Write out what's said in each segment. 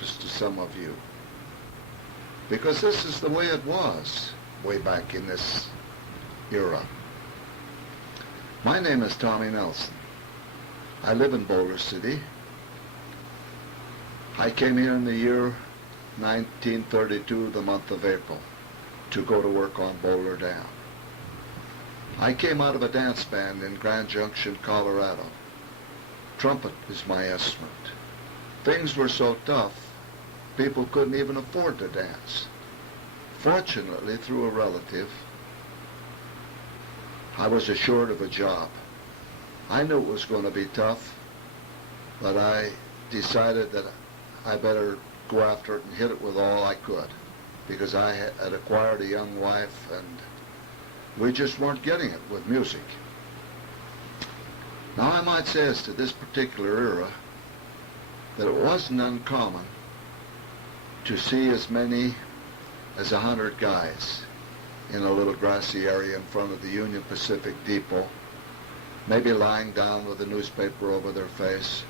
interest to some of you, because this is the way it was way back in this era. My name is Tommy Nelson. I live in Boulder City. I came here in the year 1932, the month of April, to go to work on Boulder Dam. I came out of a dance band in Grand Junction, Colorado. Trumpet is my instrument. Things were so tough, people couldn't even afford to dance. Fortunately, through a relative, I was assured of a job. I knew it was going to be tough, but I decided that I better go after it and hit it with all I could, because I had acquired a young wife and we just weren't getting it with music. Now I might say as to this particular era that it wasn't uncommon to see as many as 100 guys in a little grassy area in front of the Union Pacific Depot, maybe lying down with a newspaper over their face,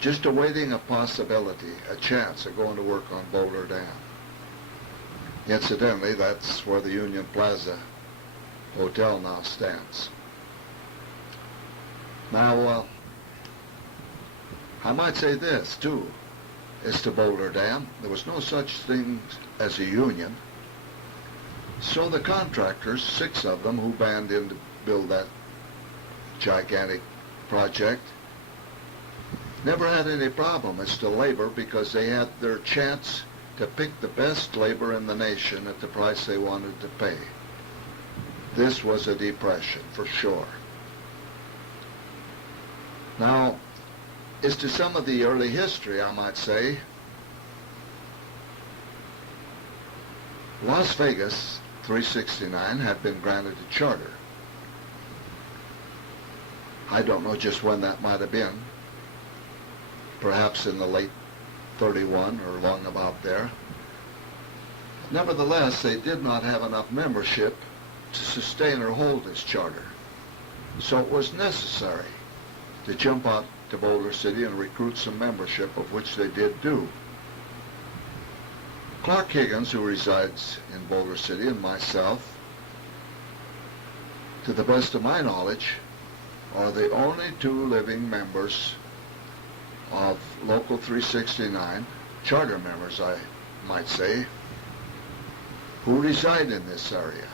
just awaiting a possibility, a chance of going to work on Boulder Dam. Incidentally, that's where the Union Plaza Hotel now stands. Now, I might say this, too, as to Boulder Dam. There was no such thing as a union. So the contractors, 6 of them, who band in to build that gigantic project, never had any problem as to labor, because they had their chance to pick the best labor in the nation at the price they wanted to pay. This was a depression, for sure. Now, as to some of the early history, I might say, Las Vegas 369 had been granted a charter. I don't know just when that might have been, perhaps in the late 31 or long about there. Nevertheless, they did not have enough membership to sustain or hold this charter. So it was necessary to jump out to Boulder City and recruit some membership, of which they did do. Clark Higgins, who resides in Boulder City, and myself, to the best of my knowledge, are the only 2 living members of Local 369, charter members I might say, who reside in this area.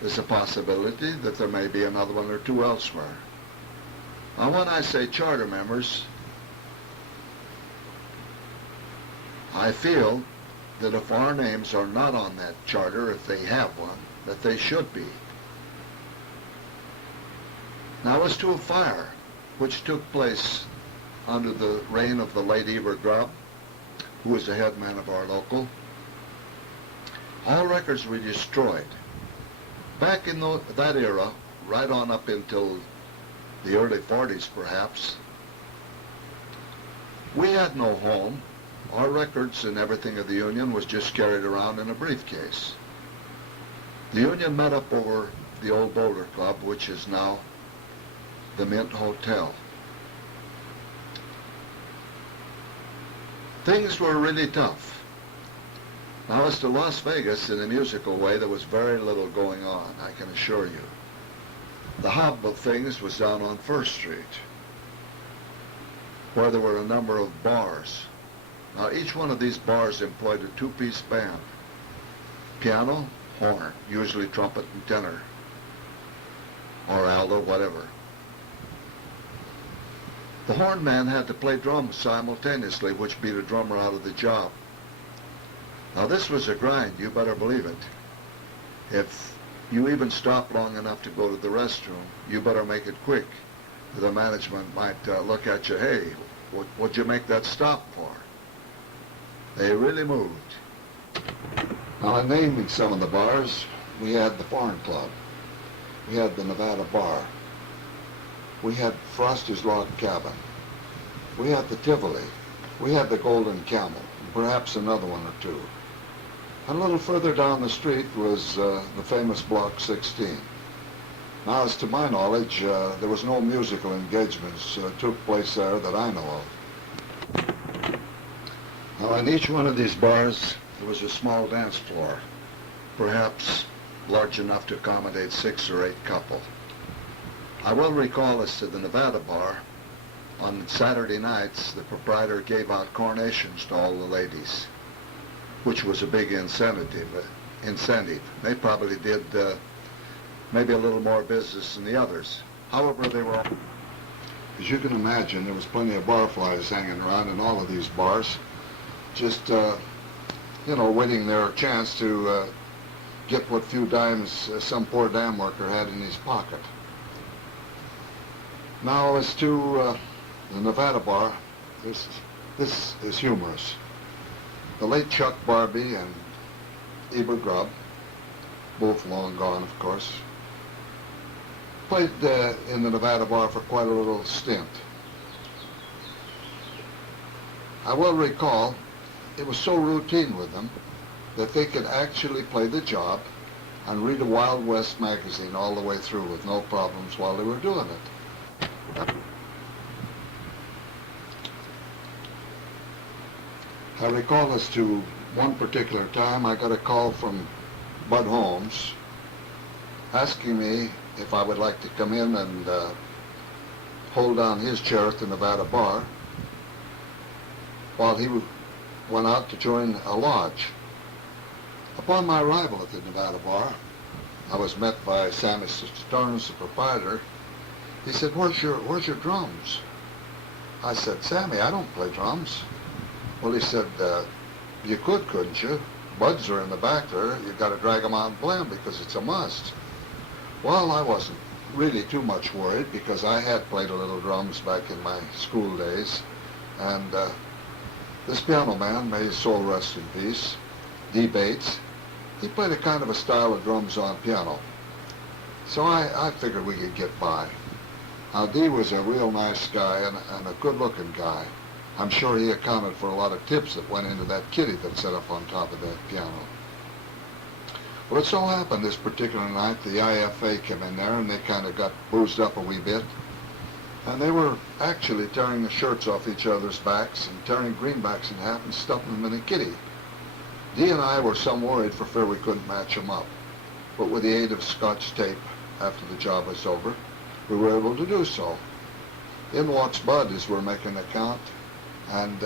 There's a possibility that there may be another 1 or 2 elsewhere. Now when I say charter members, I feel that if our names are not on that charter, if they have one, that they should be. Now as to a fire which took place under the reign of the late Eber Grubb, who was the head man of our local, all records were destroyed. Back in that era, right on up until the early 40s perhaps, we had no home. Our records and everything of the Union was just carried around in a briefcase. The Union met up over the old Boulder Club, which is now the Mint Hotel. Things were really tough. Now as to Las Vegas, in a musical way, there was very little going on, I can assure you. The hub of things was down on First Street, where there were a number of bars. Now each one of these bars employed a 2-piece band. Piano, horn, usually trumpet and tenor, or alto, whatever. The horn man had to play drums simultaneously, which beat a drummer out of the job. Now this was a grind, you better believe it. If you even stop long enough to go to the restroom, you better make it quick. The management might look at you, hey, what'd you make that stop for? They really moved. Now, in naming some of the bars, we had the Foreign Club. We had the Nevada Bar. We had Frosty's Log Cabin. We had the Tivoli. We had the Golden Camel, perhaps another 1 or 2. A little further down the street was the famous Block 16. Now, as to my knowledge, there was no musical engagements took place there that I know of. Now, in each one of these bars, there was a small dance floor, perhaps large enough to accommodate 6 or 8 couple. I will recall as to the Nevada bar, on Saturday nights, the proprietor gave out carnations to all the ladies, which was a big incentive. They probably did maybe a little more business than the others. However, they were all... As you can imagine, there was plenty of barflies hanging around in all of these bars, just, waiting their chance to get what few dimes some poor dam worker had in his pocket. Now, as to the Nevada bar, this is humorous. The late Chuck Barbie and Eber Grubb, both long gone, of course, played in the Nevada bar for quite a little stint. I will recall it was so routine with them that they could actually play the job and read a Wild West magazine all the way through with no problems while they were doing it. I recall as to one particular time I got a call from Bud Holmes asking me if I would like to come in and hold down his chair at the Nevada bar while he went out to join a lodge. Upon my arrival at the Nevada bar, I was met by Sammy Stearns, the proprietor. He said, where's your drums? I said, Sammy, I don't play drums. Well, he said, you couldn't you? Buds are in the back there. You've got to drag them out and play them because it's a must. Well, I wasn't really too much worried because I had played a little drums back in my school days. And this piano man, may his soul rest in peace, D. Bates, he played a kind of a style of drums on piano. So I figured we could get by. Now, Dee was a real nice guy and a good-looking guy. I'm sure he accounted for a lot of tips that went into that kitty that set up on top of that piano. Well, it so happened this particular night, the IFA came in there and they kind of got boozed up a wee bit. And they were actually tearing the shirts off each other's backs and tearing greenbacks in half and stuffing them in a kitty. Dee and I were some worried for fear we couldn't match them up. But with the aid of Scotch tape, after the job was over, we were able to do so. In walks Bud as we're making the count, and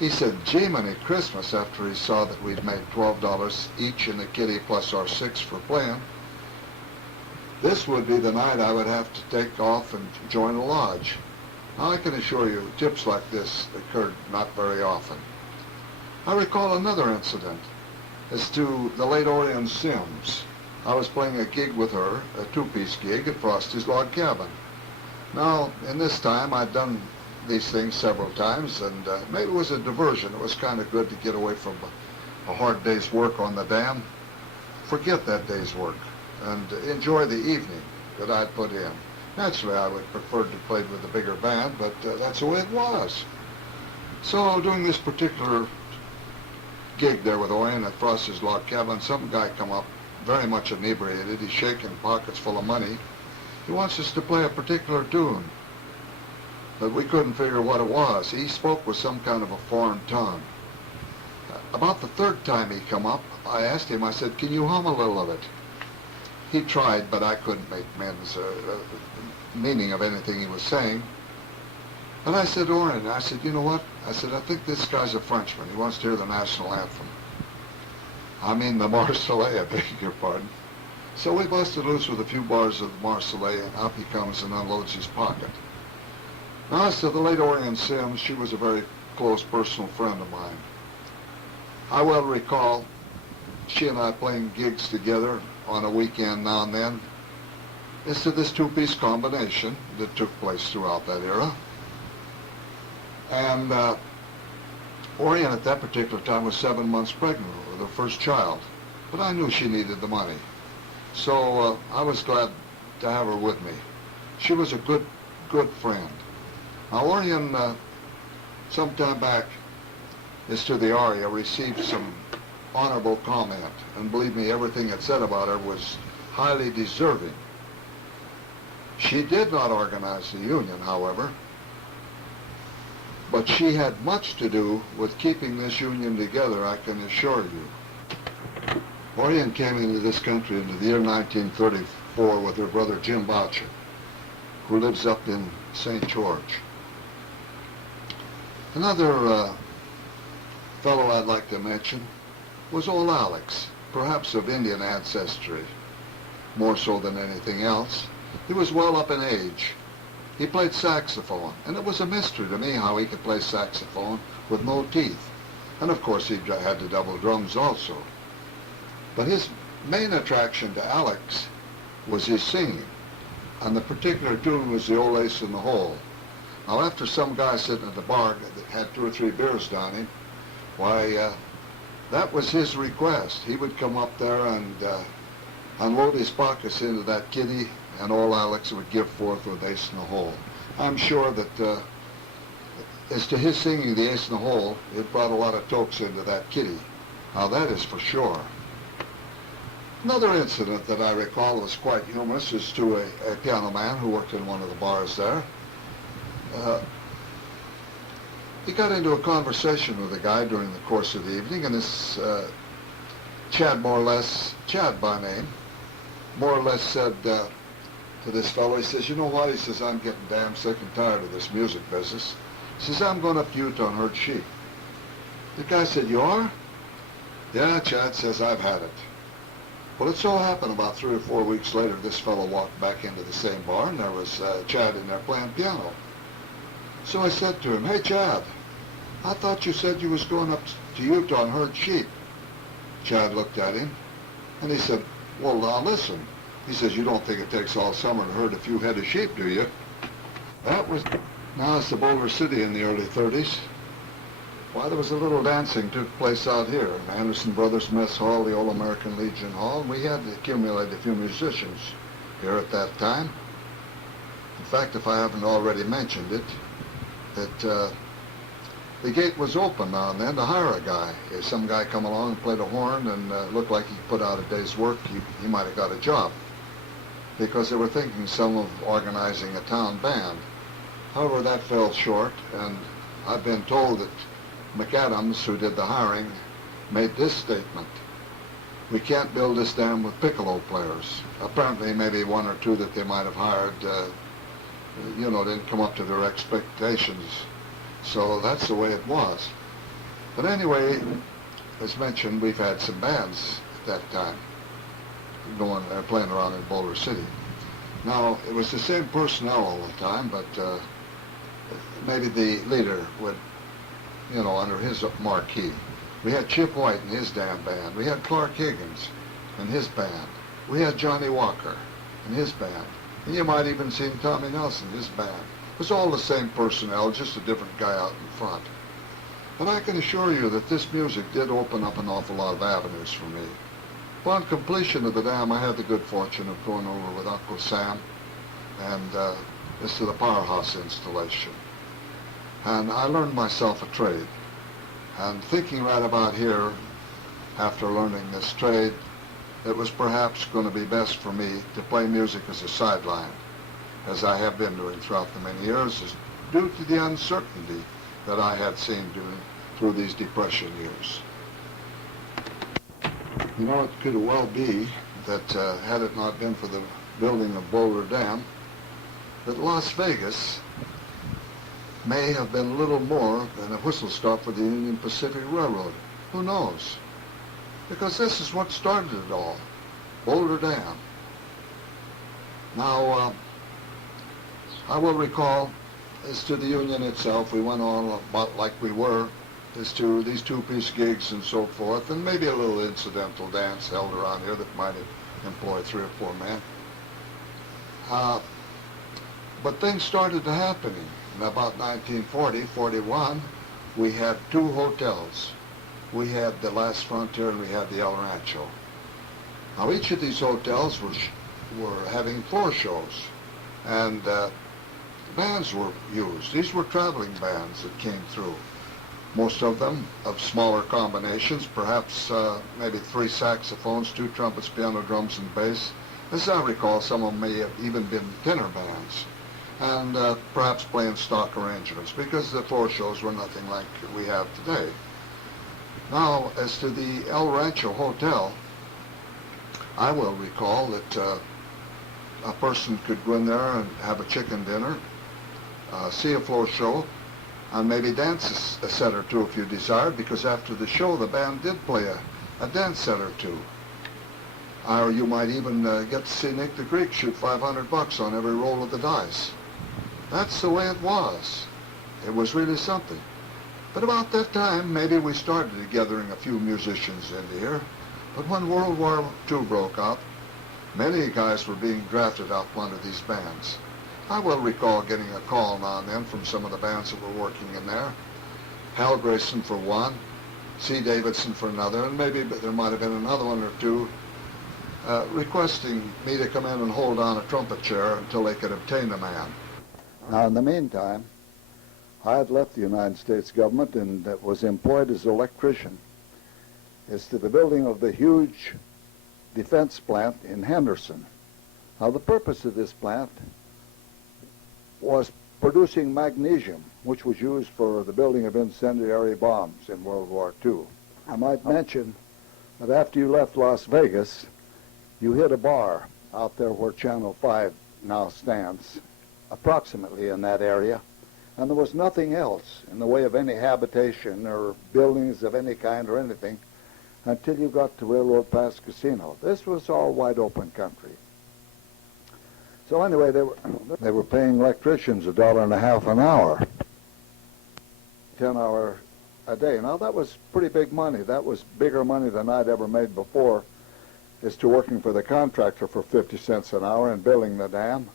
he said, gee, many Christmas, after he saw that we'd made $12 each in the kitty plus our 6 for playing. This would be the night I would have to take off and join a lodge. Now, I can assure you, tips like this occurred not very often. I recall another incident as to the late Orion Sims. I was playing a gig with her, a 2-piece gig at Frosty's Log Cabin. Now, in this time, I'd done these things several times, and maybe it was a diversion. It was kind of good to get away from a hard day's work on the dam, forget that day's work, and enjoy the evening that I'd put in. Naturally, I would prefer to play with a bigger band, but that's the way it was. So, doing this particular gig there with Orion at Frosty's Log Cabin, some guy come up, very much inebriated. He's shaking pockets full of money. He wants us to play a particular tune, but we couldn't figure what it was. He spoke with some kind of a foreign tongue. About the third time he come up, I asked him, I said, can you hum a little of it? He tried, but I couldn't make men's meaning of anything he was saying. And I said, Orion, I said, you know what? I said, I think this guy's a Frenchman. He wants to hear the national anthem. I mean the Marseillaise, I beg your pardon. So we busted loose with a few bars of the Marseillaise, and up he comes and unloads his pocket. Now, as to the late Orion Sims, she was a very close personal friend of mine. I well recall she and I playing gigs together on a weekend now and then. As to this 2-piece combination that took place throughout that era. And Orion at that particular time was 7 months pregnant with her first child, but I knew she needed the money. So I was glad to have her with me. She was a good friend. Now, Orion, some time back, as to the aria, received some honorable comment, and believe me, everything it said about her was highly deserving. She did not organize the union, however, But she had much to do with keeping this union together, I can assure you. Orion came into this country into the year 1934 with her brother Jim Boucher, who lives up in St. George. Another fellow I'd like to mention was old Alex, perhaps of Indian ancestry, more so than anything else. He was well up in age. He played saxophone, and it was a mystery to me how he could play saxophone with no teeth. And of course he had the double drums also. But his main attraction to Alex was his singing, and the particular tune was the old Ace in the Hole. Now after some guy sitting at the bar that had 2 or 3 beers down him, why, that was his request. He would come up there and unload his pockets into that kitty, and old Alex would give forth with Ace in the Hole. I'm sure that as to his singing the Ace in the Hole, it brought a lot of tokes into that kitty. Now that is for sure. Another incident that I recall was quite humorous is to a piano man who worked in one of the bars there. He got into a conversation with a guy during the course of the evening, and this Chad by name, more or less said to this fellow, he says, "You know what?" He says, "I'm getting damn sick and tired of this music business." He says, "I'm going up to Utah and herd sheep." The guy said, "You are?" "Yeah," Chad says, "I've had it." Well, it so happened about 3 or 4 weeks later, this fellow walked back into the same bar, and there was Chad in there playing piano. So I said to him, "Hey, Chad, I thought you said you was going up to Utah and herd sheep." Chad looked at him, and he said, "Well, now listen." He says, "You don't think it takes all summer to herd a few head of sheep, do you?" That was, now it's the Boulder City in the early 30s. Why, there was a little dancing took place out here in Anderson Brothers Mess Hall, the Old American Legion Hall, and we had accumulated a few musicians here at that time. In fact, if I haven't already mentioned it, that the gate was open now and then to hire a guy. If some guy come along and played a horn and looked like he put out a day's work, he might have got a job, because they were thinking some of organizing a town band. However, that fell short, and I've been told that McAdams, who did the hiring, made this statement: "We can't build this dam with piccolo players." Apparently, maybe 1 or 2 that they might have hired, didn't come up to their expectations. So that's the way it was. But anyway, as mentioned, we've had some bands at that time playing around in Boulder City. Now, it was the same personnel all the time, but maybe the leader would, under his marquee. We had Chip White and his damn band. We had Clark Higgins and his band. We had Johnny Walker and his band. And you might even seen Tommy Nelson, his band. It was all the same personnel, just a different guy out in front. But I can assure you that this music did open up an awful lot of avenues for me. Upon completion of the dam, I had the good fortune of going over with Uncle Sam and this to the powerhouse installation. And I learned myself a trade. And thinking right about here, after learning this trade, it was perhaps going to be best for me to play music as a sideline, as I have been doing throughout the many years, is due to the uncertainty that I had seen through these Depression years. It could well be that had it not been for the building of Boulder Dam, that Las Vegas may have been little more than a whistle stop for the Union Pacific Railroad. Who knows? Because this is what started it all, Boulder Dam. Now, I will recall, as to the Union itself, we went on about like we were, as to these 2-piece gigs and so forth, and maybe a little incidental dance held around here that might have employed 3 or 4 men. But things started to happen. In about 1940, 41, we had 2 hotels. We had the Last Frontier and we had the El Rancho. Now each of these hotels were having floor shows, and bands were used. These were traveling bands that came through. Most of them of smaller combinations, perhaps maybe 3 saxophones, 2 trumpets, piano, drums, and bass. As I recall, some of them may have even been tenor bands. and perhaps playing stock arrangements, because the floor shows were nothing like we have today. Now, as to the El Rancho Hotel, I will recall that a person could go in there and have a chicken dinner, see a floor show, and maybe dance a set or two if you desired, because after the show the band did play a dance set or two. Or you might even get to see Nick the Greek shoot $500 on every roll of the dice. That's the way it was. It was really something. But about that time, maybe we started gathering a few musicians in here. But when World War II broke out, many guys were being drafted out one of these bands. I will recall getting a call now and then from some of the bands that were working in there. Hal Grayson for one, C. Davidson for another, and maybe there might have been another one or two requesting me to come in and hold on a trumpet chair until they could obtain a man. Now, in the meantime, I had left the United States government and was employed as an electrician as to the building of the huge defense plant in Henderson. Now, the purpose of this plant was producing magnesium, which was used for the building of incendiary bombs in World War II. I might mention that after you left Las Vegas, you hit a bar out there where Channel 5 now stands, approximately in that area, and there was nothing else in the way of any habitation or buildings of any kind or anything until you got to Railroad Pass Casino. This was all wide open country. So anyway, they were paying electricians $1.50 an hour, 10 hours a day. Now that was pretty big money. That was bigger money than I'd ever made before, as to working for the contractor for 50 cents an hour and building the dam,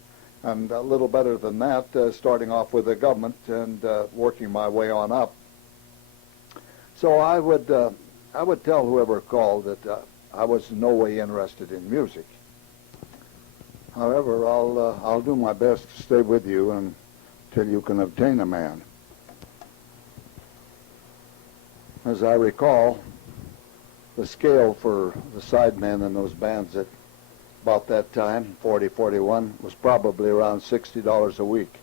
and a little better than that, starting off with the government and working my way on up. So I would tell whoever called that I was in no way interested in music. However, I'll do my best to stay with you until you can obtain a man. As I recall, the scale for the sidemen in those bands at about that time, 40, 41, was probably around $60 a week.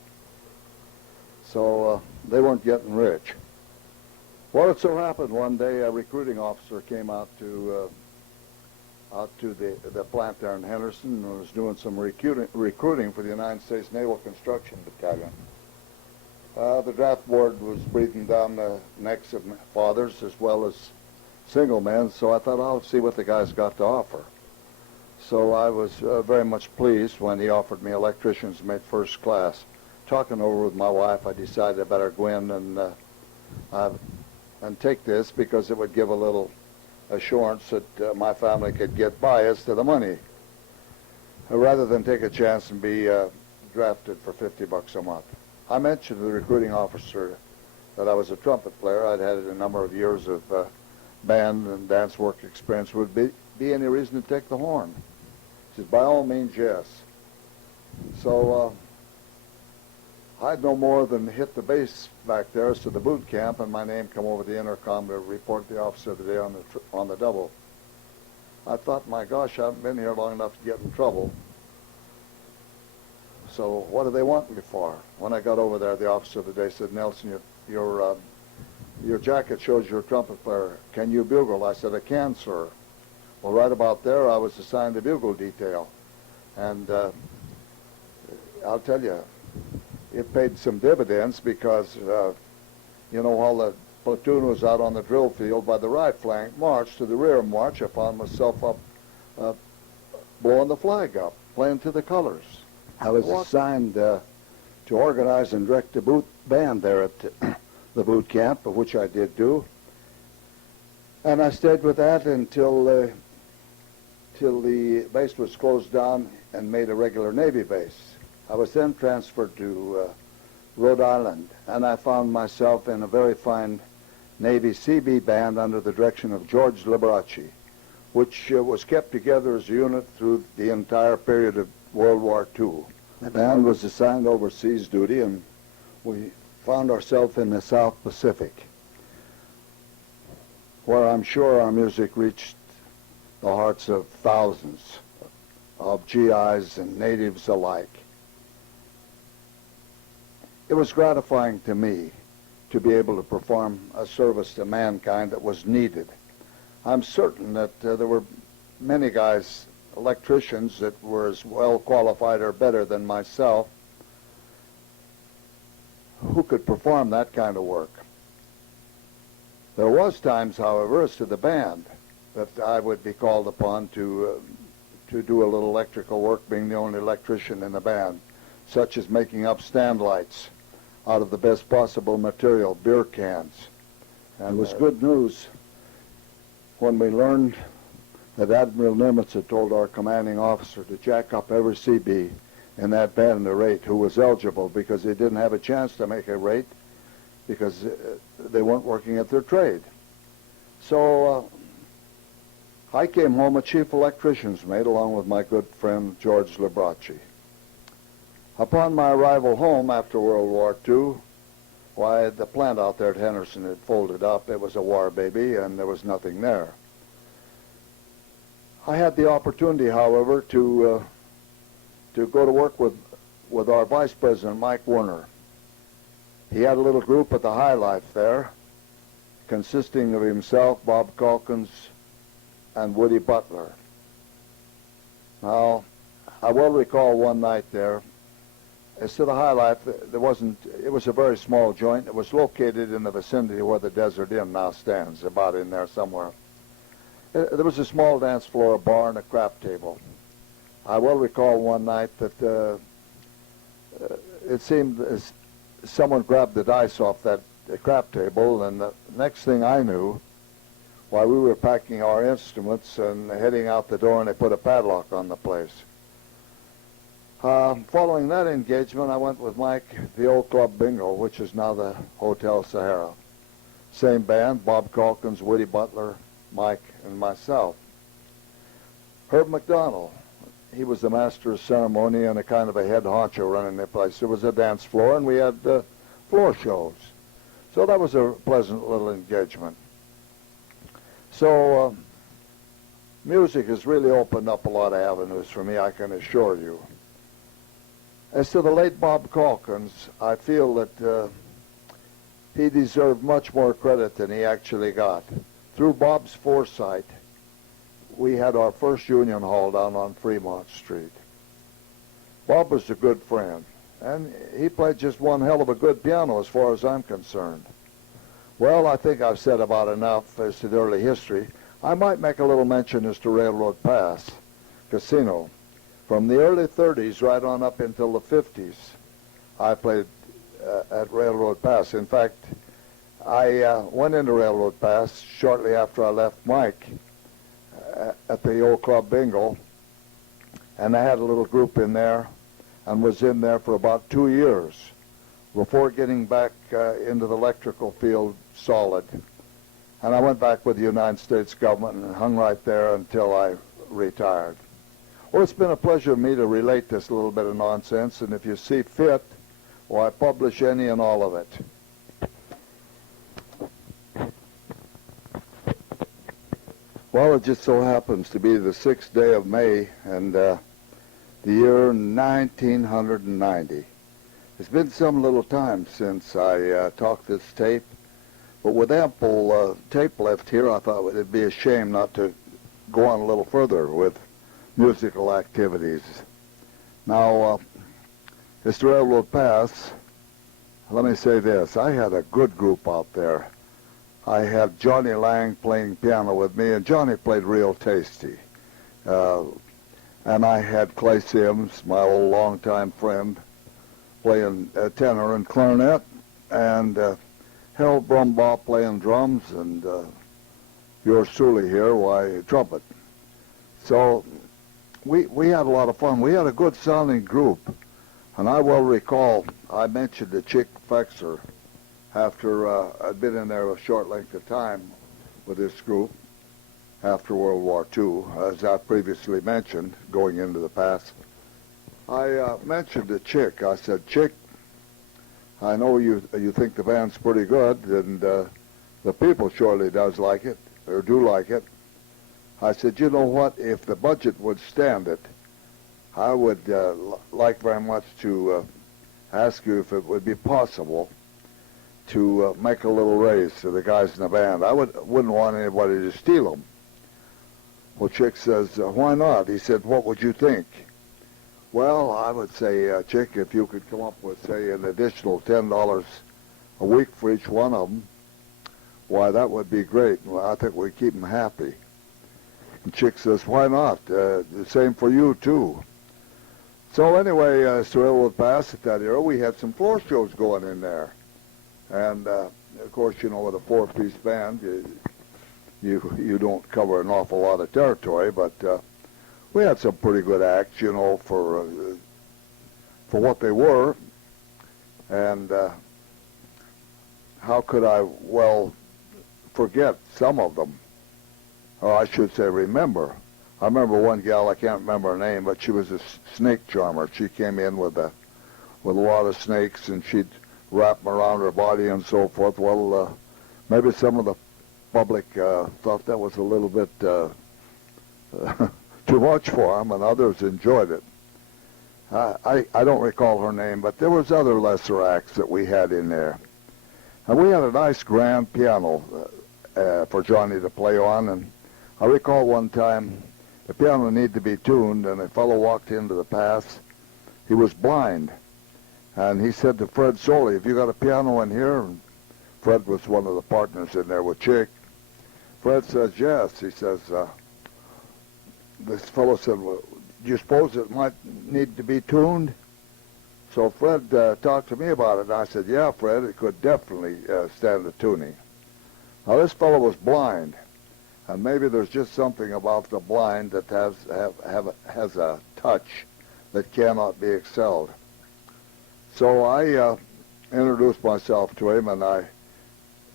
So they weren't getting rich. Well, it so happened one day a recruiting officer came out to the plant there in Henderson and was doing some recruiting for the United States Naval Construction Battalion. The draft board was breathing down the necks of fathers as well as single men, so I thought I'll see what the guy's got to offer. So I was very much pleased when he offered me electrician's mate first class. Talking over with my wife, I decided I better go in and take this because it would give a little assurance that my family could get by as to the money, rather than take a chance and be drafted for $50 a month. I mentioned to the recruiting officer that I was a trumpet player. I'd had a number of years of band and dance work experience. Would be any reason to take the horn? He said, by all means, yes. So I'd no more than hit the base back there as to the boot camp, and my name come over the intercom to report the officer of the day on the double. I thought, my gosh, I haven't been here long enough to get in trouble. So what do they want me for? When I got over there, the officer of the day said, Nelson, your jacket shows you're a trumpet player. Can you bugle? I said, I can, sir. Well, right about there, I was assigned a bugle detail. And I'll tell you, it paid some dividends because, you know, while the platoon was out on the drill field by the right flank march to the rear march, I found myself up blowing the flag up, playing to the colors. I was assigned to organize and direct the boot band there at the boot camp, which I did do. And I stayed with that until till the base was closed down and made a regular Navy base. I was then transferred to Rhode Island, and I found myself in a very fine Navy CB band under the direction of George Liberace, which was kept together as a unit through the entire period of World War II. The band was assigned overseas duty, and we found ourselves in the South Pacific, where I'm sure our music reached the hearts of thousands of GIs and natives alike. it was gratifying to me to be able to perform a service to mankind that was needed. I'm certain that there were many guys, electricians, that were as well qualified or better than myself who could perform that kind of work. There was times, however, as to the band, that I would be called upon to do a little electrical work, being the only electrician in the band, such as making up stand lights out of the best possible material, beer cans. And it was good news when we learned that Admiral Nimitz had told our commanding officer to jack up every CB in that band the rate who was eligible, because they didn't have a chance to make a rate because they weren't working at their trade. So I came home a chief electrician's mate along with my good friend George Libracci. Upon my arrival home after World War II, why, the plant out there at Henderson had folded up. It was a war baby, and there was nothing there. I had the opportunity, however, to go to work with our Vice President, Mike Werner. He had a little group at the High Life there, consisting of himself, Bob Calkins, and Woody Butler. Now, I well recall one night there, as to the High Life, it was a very small joint. It was located in the vicinity where the Desert Inn now stands, about in there somewhere. There was a small dance floor, a bar, and a crap table. I well recall one night that it seemed as someone grabbed the dice off that crap table, and the next thing I knew, while we were packing our instruments and heading out the door, and they put a padlock on the place. Following that engagement, I went with Mike, the old Club Bingo, which is now the Hotel Sahara. Same band, Bob Calkins, Woody Butler, Mike, and myself. Herb McDonald, he was the master of ceremony and a kind of a head honcho running the place. There was a dance floor, and we had floor shows. So that was a pleasant little engagement. So music has really opened up a lot of avenues for me, I can assure you. As to the late Bob Calkins, I feel that he deserved much more credit than he actually got. Through Bob's foresight, we had our first union hall down on Fremont Street. Bob was a good friend, and he played just one hell of a good piano as far as I'm concerned. Well, I think I've said about enough as to the early history. I might make a little mention as to Railroad Pass Casino. From the early 30s right on up until the 50s, I played at Railroad Pass. In fact, I went into Railroad Pass shortly after I left Mike at the old Club Bingo, and I had a little group in there and was in there for about 2 years before getting back into the electrical field solid. And I went back with the United States government and hung right there until I retired. Well, it's been a pleasure to me to relate this little bit of nonsense, and if you see fit, well, I publish any and all of it. Well, it just so happens to be the 6th day of May, and the year 1990. It's been some little time since I talked this tape, but with ample tape left here, I thought it'd be a shame not to go on a little further with musical activities. Now, as to Railroad Pass, let me say this. I had a good group out there. I had Johnny Lang playing piano with me, and Johnny played real tasty. And I had Clay Sims, my old longtime friend, playing tenor and clarinet, and Harold Brumbaugh playing drums, and yours truly here, why, trumpet. So we had a lot of fun. We had a good sounding group, and I well recall I mentioned to Chick Fexer after I'd been in there a short length of time with this group after World War II, as I previously mentioned, going into the past. I mentioned to Chick, I said, Chick, I know you think the band's pretty good, and the people surely does like it, or do like it. I said, you know what, if the budget would stand it, I would like very much to ask you if it would be possible to make a little raise to the guys in the band. I wouldn't want anybody to steal them. Well, Chick says, why not? He said, what would you think? Well, I would say, Chick, if you could come up with, say, an additional $10 a week for each one of them, why, that would be great. Well, I think we'd keep them happy. And Chick says, why not? The same for you, too. So anyway, as the railroad passed at that era, we had some floor shows going in there. And, of course, you know, with a four-piece band, you don't cover an awful lot of territory, but we had some pretty good acts, you know, for what they were. And how could I, well, forget some of them? Or I should say remember. I remember one gal, I can't remember her name, but she was a snake charmer. She came in with a lot of snakes, and she'd wrap them around her body and so forth. Well, maybe some of the public thought that was a little bit too much for them, and others enjoyed it. I don't recall her name, but there was other lesser acts that we had in there. And we had a nice grand piano for Johnny to play on, and I recall one time the piano needed to be tuned, and a fellow walked into the pass. He was blind, and he said to Fred Soley, have you got a piano in here? And Fred was one of the partners in there with Chick. Fred says, yes. He says, this fellow said, well, do you suppose it might need to be tuned? So Fred talked to me about it, and I said, yeah, Fred, it could definitely stand the tuning. Now, this fellow was blind, and maybe there's just something about the blind that has a touch that cannot be excelled. So I introduced myself to him, and I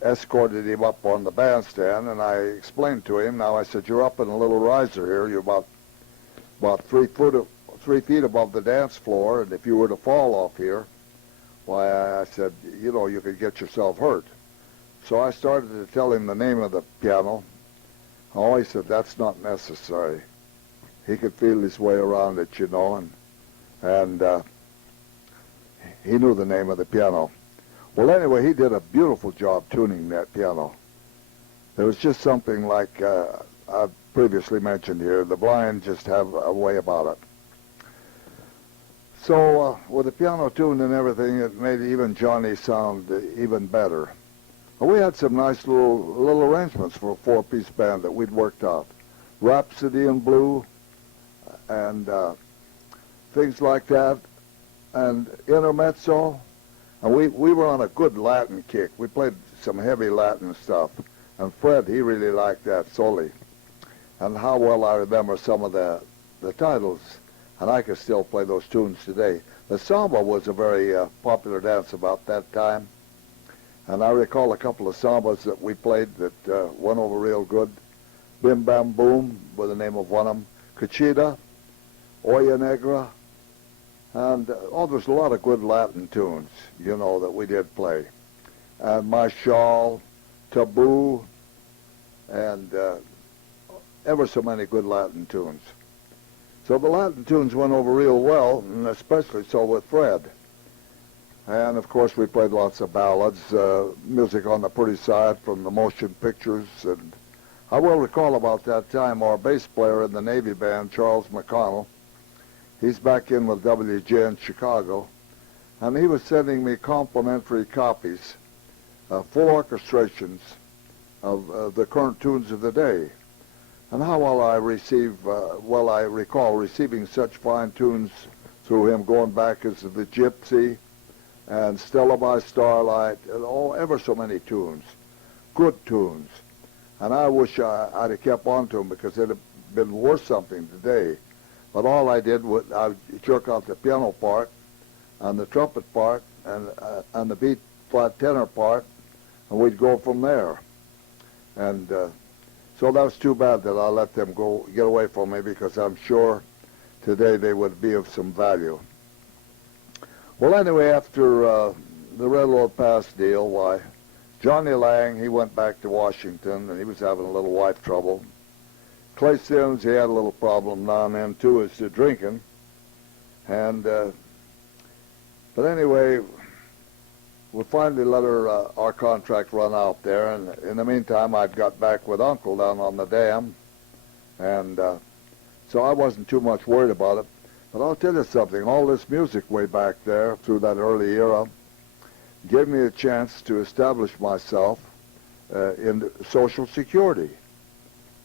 escorted him up on the bandstand, and I explained to him. Now I said, you're up in a little riser here. You're about 3 feet above the dance floor, and if you were to fall off here, why, I said, you know, you could get yourself hurt. So I started to tell him the name of the piano. Oh, he said, that's not necessary. He could feel his way around it, you know, and he knew the name of the piano. Well, anyway, he did a beautiful job tuning that piano. There was just something like I've previously mentioned here. The blind just have a way about it. So with the piano tuned and everything, it made even Johnny sound even better. Well, we had some nice little arrangements for a four-piece band that we'd worked out. Rhapsody in Blue and things like that, and Intermezzo. And we were on a good Latin kick. We played some heavy Latin stuff. And Fred, he really liked that solely. And how well I remember some of the titles. And I can still play those tunes today. The samba was a very popular dance about that time. And I recall a couple of sambas that we played that went over real good. Bim Bam Boom was the name of one of them. Cachita, Olla Negra. And there's a lot of good Latin tunes, you know, that we did play. And My Shawl, Taboo, and ever so many good Latin tunes. So the Latin tunes went over real well, and especially so with Fred. And, of course, we played lots of ballads, music on the pretty side from the motion pictures. And I will recall about that time our bass player in the Navy band, Charles McConnell, he's back in with WJ in Chicago, and he was sending me complimentary copies, full orchestrations of the current tunes of the day. And how well I recall receiving such fine tunes through him, going back as the Gypsy and Stella by Starlight, and ever so many tunes, good tunes. And I wish I'd have kept on to them, because it'd have been worth something today. But all I did was I jerk out the piano part and the trumpet part and the B flat tenor part, and we'd go from there. And so that was too bad that I let them get away from me, because I'm sure today they would be of some value. Well, anyway, after the Railroad Pass deal, why, Johnny Lang, he went back to Washington, and he was having a little wife trouble. Clay Sims, he had a little problem now and then, too, as to drinking. And the But anyway, we finally let our contract run out there, and in the meantime, I'd got back with Uncle down on the dam, and so I wasn't too much worried about it. But I'll tell you something, all this music way back there through that early era gave me a chance to establish myself in Social Security.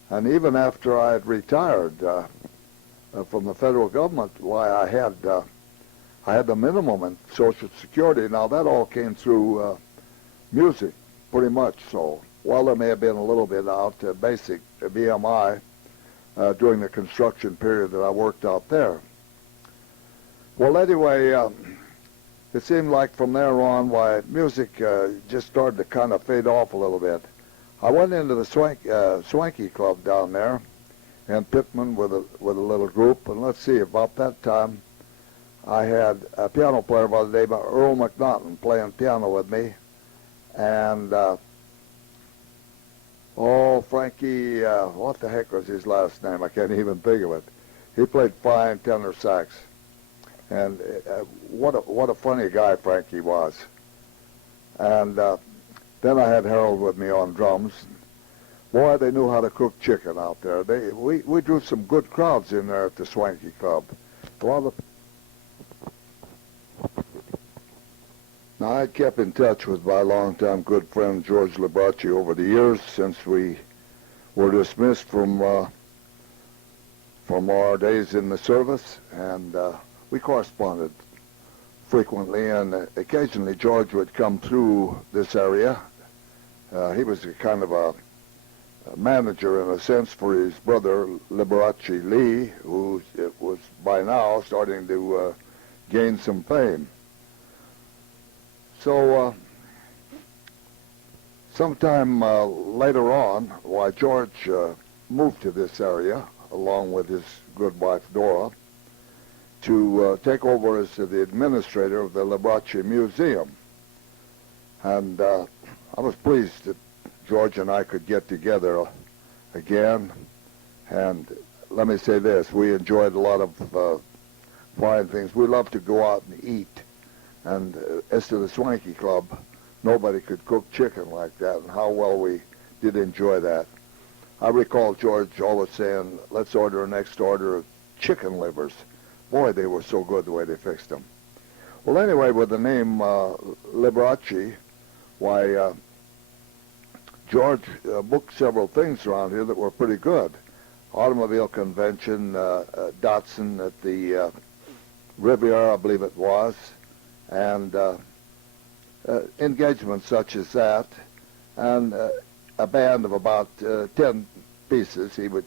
And even after I had retired from the federal government, why I had the minimum in Social Security. Now that all came through music, pretty much so. While there may have been a little bit out basic VMI during the construction period that I worked out there. Well, anyway, it seemed like from there on, why music just started to kind of fade off a little bit. I went into the Swanky Club down there in Pittman with a little group, and let's see, about that time, I had a piano player by the name of Earl McNaughton playing piano with me, and Frankie, what the heck was his last name? I can't even think of it. He played fine tenor sax, and what a funny guy Frankie was. And then I had Harold with me on drums. Boy, they knew how to cook chicken out there. We drew some good crowds in there at the Swanky Club. A lot of Now, I kept in touch with my longtime good friend George Liberace over the years since we were dismissed from our days in the service, and we corresponded frequently, and occasionally George would come through this area. He was a kind of a manager in a sense for his brother Liberace Lee, who was by now starting to gain some fame. So sometime later on, why George moved to this area along with his good wife Dora to take over as the administrator of the Liberace Museum. And I was pleased that George and I could get together again. And let me say this, we enjoyed a lot of fine things. We loved to go out and eat. And as to the Swanky Club, nobody could cook chicken like that, and how well we did enjoy that. I recall George always saying, let's order a next order of chicken livers. Boy, they were so good the way they fixed them. Well, anyway, with the name Liberace, why, George booked several things around here that were pretty good. Automobile convention, Datsun at the Riviera, I believe it was, and engagements such as that, and a band of about 10 pieces he would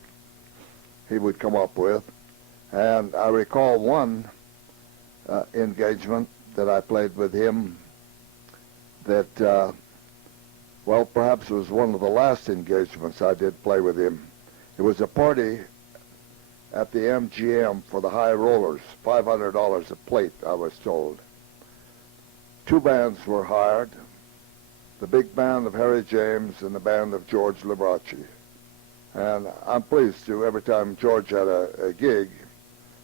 come up with. And I recall one engagement that I played with him that, well, perhaps it was one of the last engagements I did play with him. It was a party at the MGM for the high rollers, $500 a plate, I was told. Two bands were hired, the big band of Harry James and the band of George Liberace. And I'm pleased to, every time George had a gig,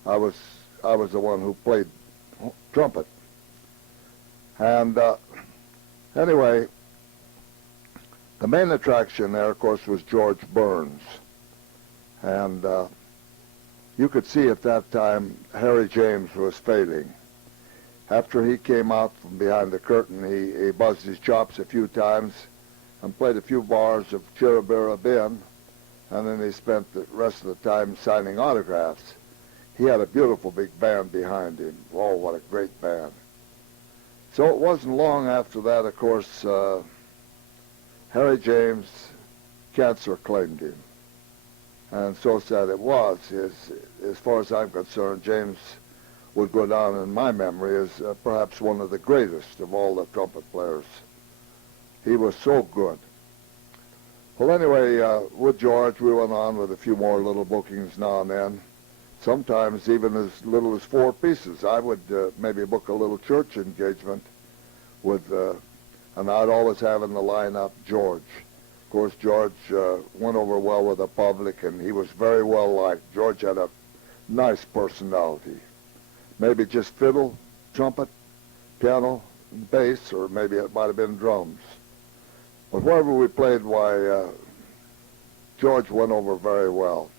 I was the one who played trumpet. And anyway, the main attraction there, of course, was George Burns. And you could see at that time Harry James was fading. After he came out from behind the curtain, he buzzed his chops a few times and played a few bars of Chirabira Bin, and then he spent the rest of the time signing autographs. He had a beautiful big band behind him. Oh, what a great band. So it wasn't long after that, of course, Harry James, cancer claimed him. And so sad it was. As far as I'm concerned, James would go down in my memory as perhaps one of the greatest of all the trumpet players. He was so good. Well, anyway, with George, we went on with a few more little bookings now and then, sometimes even as little as 4 pieces. I would maybe book a little church engagement with, and I'd always have in the lineup George. Of course, George went over well with the public, and he was very well liked. George had a nice personality. Maybe just fiddle, trumpet, piano, bass, or maybe it might have been drums. But wherever we played, why, George went over very well.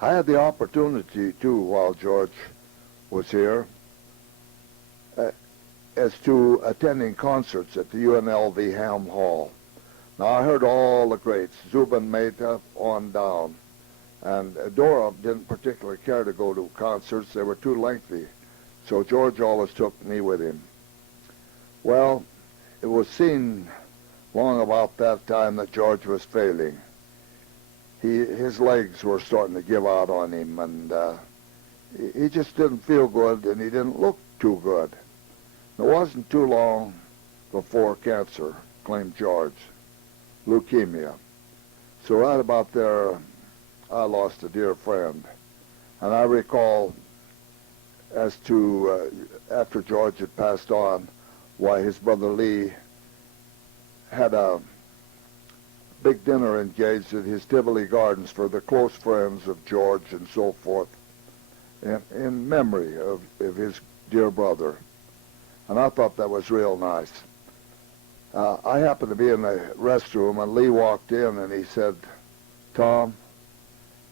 I had the opportunity, too, while George was here, as to attending concerts at the UNLV Ham Hall. Now, I heard all the greats, Zubin Mehta on down. And Dora didn't particularly care to go to concerts. They were too lengthy. So George always took me with him. Well, it was seen long about that time that George was failing. His legs were starting to give out on him, and he just didn't feel good, and he didn't look too good. It wasn't too long before cancer claimed George, leukemia. So right about there, I lost a dear friend. And I recall as to, after George had passed on, why his brother Lee had a big dinner engaged at his Tivoli Gardens for the close friends of George and so forth, in memory of his dear brother. And I thought that was real nice. I happened to be in the restroom, and Lee walked in, and he said, "Tom,"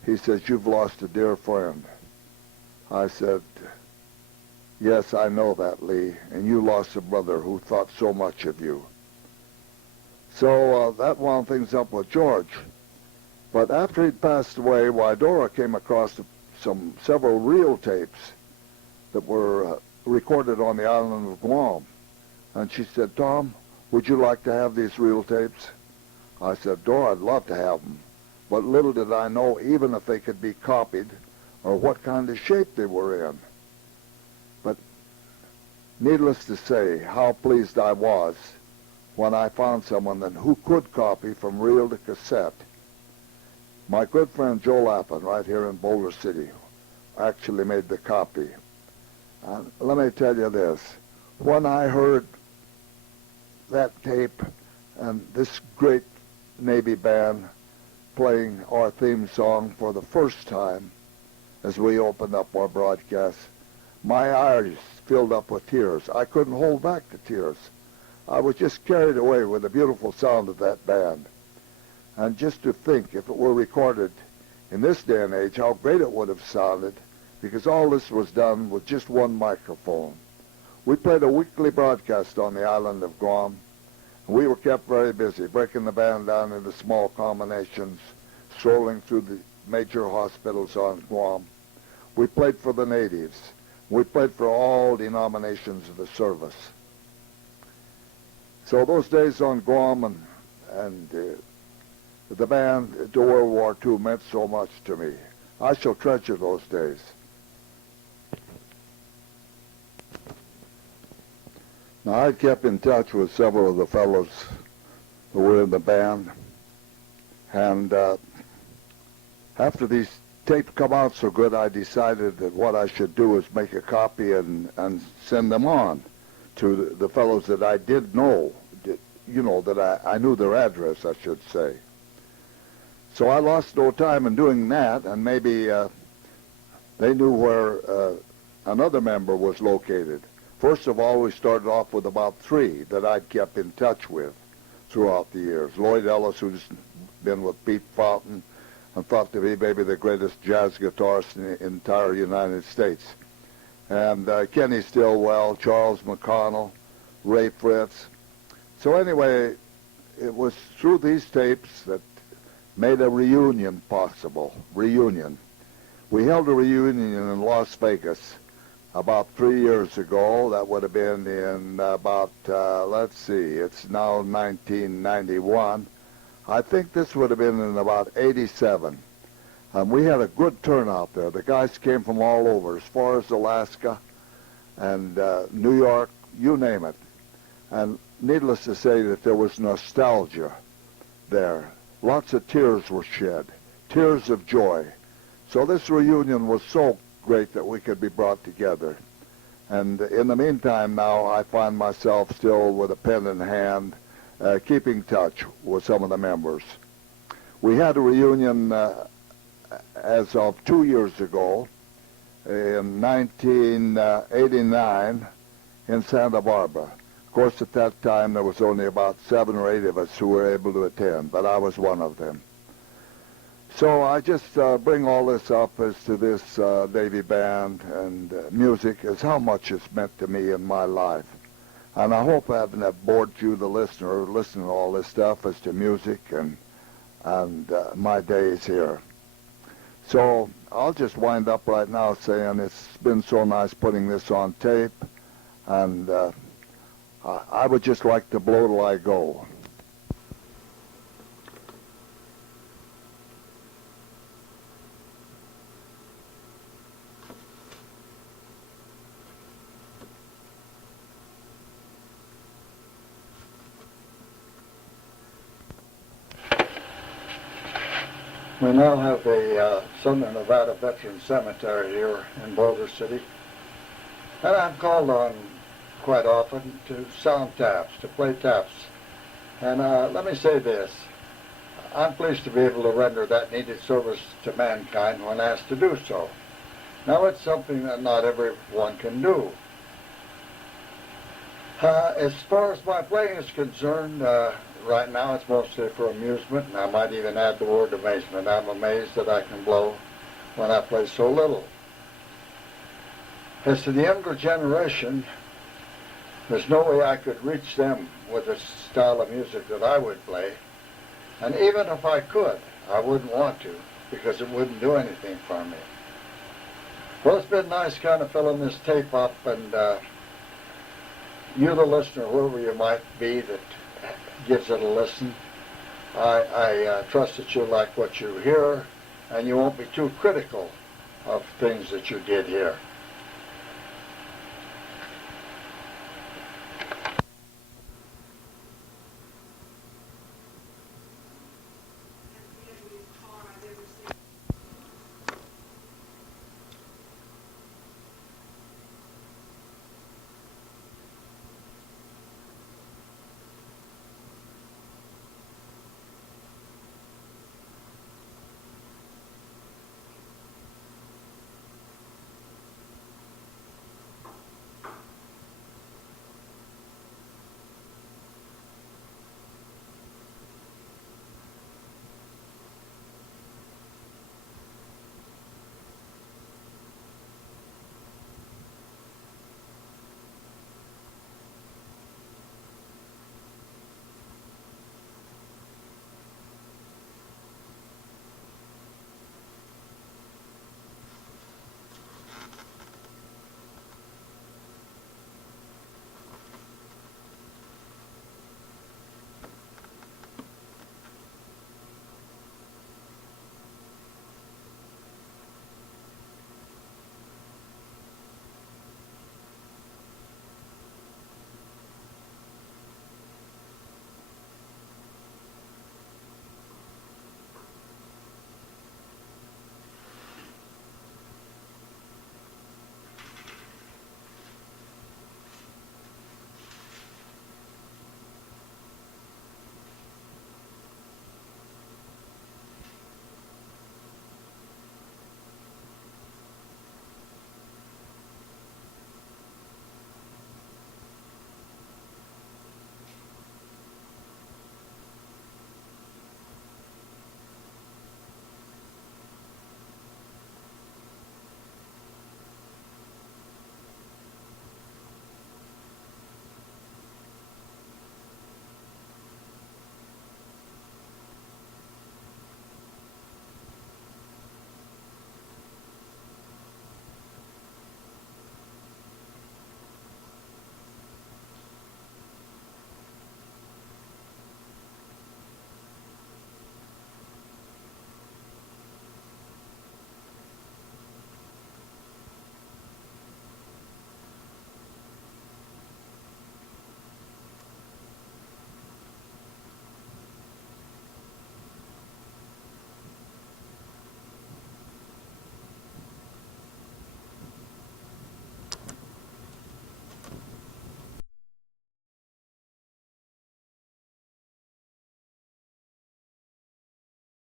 he says, "you've lost a dear friend." I said, "Yes, I know that, Lee, and you lost a brother who thought so much of you." So that wound things up with George. But after he'd passed away, why, Dora came across several reel tapes that were recorded on the island of Guam. And she said, "Tom, would you like to have these reel tapes?" I said, "Dora, I'd love to have them." But little did I know even if they could be copied or what kind of shape they were in. But needless to say, how pleased I was when I found someone who could copy from reel to cassette. My good friend Joe Lappin, right here in Boulder City, actually made the copy. And let me tell you this, when I heard that tape and this great Navy band playing our theme song for the first time as we opened up our broadcast, my eyes filled up with tears. I couldn't hold back the tears. I was just carried away with the beautiful sound of that band. And just to think, if it were recorded in this day and age, how great it would have sounded, because all this was done with just one microphone. We played a weekly broadcast on the island of Guam, and we were kept very busy, breaking the band down into small combinations, strolling through the major hospitals on Guam. We played for the natives. We played for all denominations of the service. So those days on Guam and the band to World War II meant so much to me. I shall treasure those days. Now, I kept in touch with several of the fellows who were in the band, and after these tapes come out so good, I decided that what I should do is make a copy and send them on to the fellows that I did know, that I knew their address, I should say. So I lost no time in doing that, and maybe they knew where another member was located. First of all, we started off with about 3 that I'd kept in touch with throughout the years. Lloyd Ellis, who's been with Pete Fountain and thought to be maybe the greatest jazz guitarist in the entire United States. And Kenny Stillwell, Charles McConnell, Ray Fritz. So anyway, it was through these tapes that made a reunion possible. Reunion. We held a reunion in Las Vegas about 3 years ago. That would have been in about, let's see, it's now 1991. I think this would have been in about 87. We had a good turnout there. The guys came from all over, as far as Alaska and New York, you name it. And needless to say that there was nostalgia there. Lots of tears were shed, tears of joy. So this reunion was so great that we could be brought together. And in the meantime now, I find myself still with a pen in hand, keeping touch with some of the members. We had a reunion as of 2 years ago in 1989 in Santa Barbara. Of course, at that time, there was only about 7 or 8 of us who were able to attend, but I was one of them. So I just bring all this up as to this Navy band and music as how much it's meant to me in my life. And I hope I haven't have bored you, the listener, listening to all this stuff as to music and my days here. So I'll just wind up right now saying it's been so nice putting this on tape, and I would just like to blow till I go. We now have a Southern Nevada Veteran Cemetery here in Boulder City, and I'm called on quite often to sound taps, to play taps. And let me say this, I'm pleased to be able to render that needed service to mankind when asked to do so. Now, it's something that not everyone can do. As far as my playing is concerned, right now it's mostly for amusement, and I might even add the word amazement. I'm amazed that I can blow when I play so little. As to the younger generation, there's no way I could reach them with the style of music that I would play. And even if I could, I wouldn't want to, because it wouldn't do anything for me. Well, it's been nice kind of filling this tape up, and you, the listener, whoever you might be that gives it a listen, I trust that you'll like what you hear, and you won't be too critical of things that you did hear.